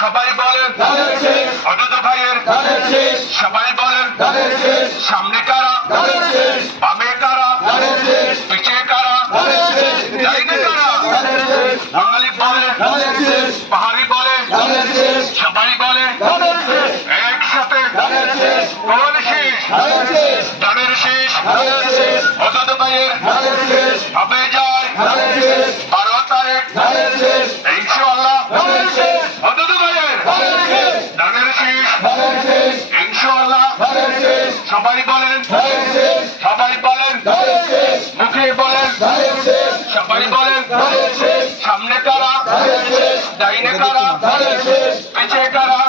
সবাই বলেন অদূত ভাইয়ের সবাই বলেন সামনে কারা বামে কারা পিছিয়ে কারা ডাইনে কারা বাঙালি বলে পাহাড়ি বলে সবাই বলে একসাথে কোন শেষ ধানের শেষ অদূত ভাইয়ের হবে যায় 12 তারিখ ইনশাআল্লাহ অদূত ভাইয়ের ধানের শেষ ইনশাআল্লাহ সবাই বলেন মুখে বলেন সবাই বলেন সামনে কারা ডাইনে কারা পিছে কারা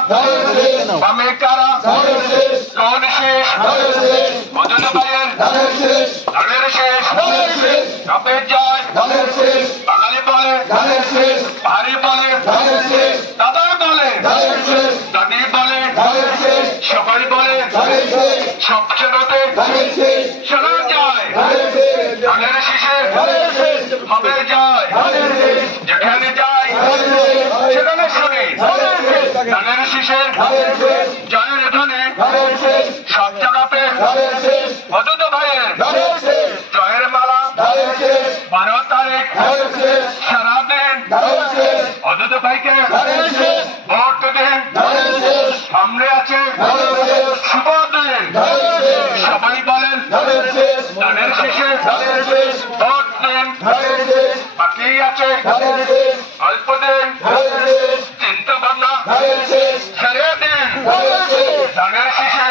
বামে কারা কোন শেষ অদূত ভাইয়ের ধানের শেষ হবে যায় বাঙালি বলে পাহাড়ি বলে দাদা বলে দাদি বলে সবাই বলে সব জায়গাতে শোনা যায় ধানের শেষে হবে যায় যেখানে যায় সেখানে শুনি ধানের শেষে জয়ের ধানে সব জায়গাতে অদূত ভাইয়ের জয়ের মালা 12 তারিখ সারাদিন অদূত ভাইকে ভোট দেন সামনে আছে শুভ দিন সবাই বলেন ধানের শেষে ভোট দিন বাকি আছে অল্প দিন চিন্তা ভাবনা ছেড়ে দিন ধানের শেষে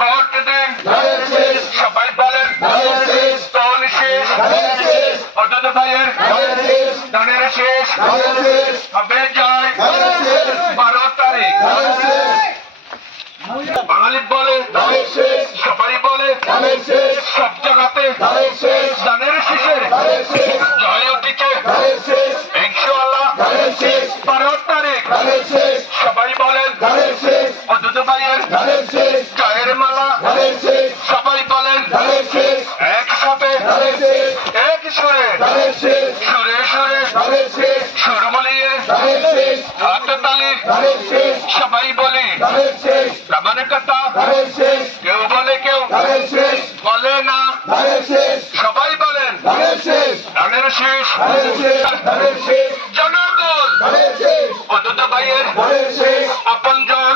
ভোট দিন সবাই বলেন কোন শেষ অদূত ভাইয়ের ধানের শেষ হবে যায় 12 তারিখ বাঙালি বলে সবাই বলে সব জায়গাতে ধানের শেষের জয় অতীতে ইনশাআল্লাহ 12 তারিখ সবাই বলেন অদূত ভাইয়ের জয়ের মালা সবাই বলেন একসাথে এক সুরে সুরে সুরে সুর বলিয়ে হাত তালি সবাই বলি কামান কাটা কেউ বলে কেউ বলে না সবাই বলেন ধানের শেষ জনগণ অদূত ভাইয়ের আপনজন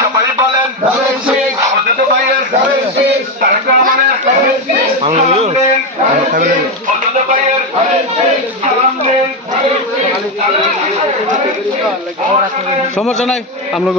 সবাই বলেন অদূত ভাইয়ের তারেক রহমানের অদূত ভাইয়ের সালাম দিন সমস্যা নাই আমলোক